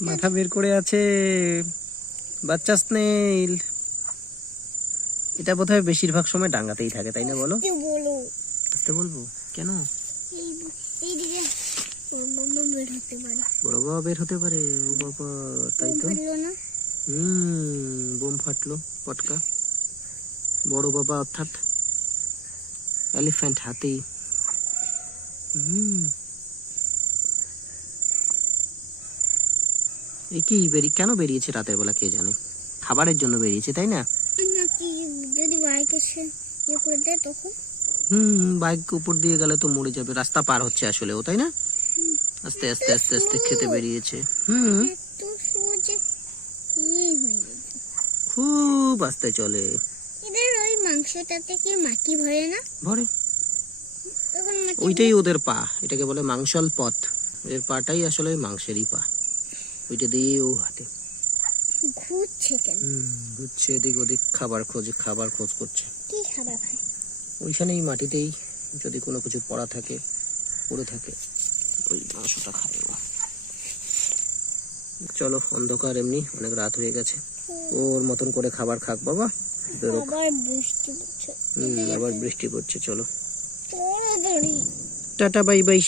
মাথা বের করে আছে বাচ্চা স্নেইল। এটা বোধহয় বেশিরভাগ সময় ডাঙ্গাতেই থাকে, তাই না বলো? আসতে বলবো কেন? বড় বাবা বের হতে পারে। ও বাবা, তাই তো। বোম ফাটলো পটকা। বড় বাবা অর্থাৎ এলিফ্যান্ট, হাতি। কি কেন বেরিয়েছে রাতের বেলা কে জানে? খাবারের জন্য বেরিয়েছে, তাই না? যদি বাইক এসে ইয়ে করে দেয় তখন? বাইক উপর দিয়ে গেলে তো মরে যাবে। রাস্তা পার হচ্ছে আসলে ও, তাই না? আস্তে আস্তে আস্তে আস্তে খেতে বেরিয়েছে। খুব আস্তে চলে। এদের ওই মাংসটাতে কি মাটি ভরে না? ভরে। ওইটাই ওদের পা, এটাকে বলে মাংসল পথ। এর পাটাই আসলে মাংসেরই পা। ওইটা দিয়ে ও হাতে ঘুরছে কেন? ঘুরছে এদিক ওদিক, খাবার খোঁজ করছে। কি খাবার খায়? ওইখানেই মাটিতেই যদি কোনো কিছু পড়ে থাকে ওই মাংসটা খায় ও। চলো, অন্ধকার এমনি অনেক রাত হয়ে গেছে। ওর মতন করে খাবার খাক বাবা। আবার বৃষ্টি পড়ছে। চলো, টাটা, বাই বাই।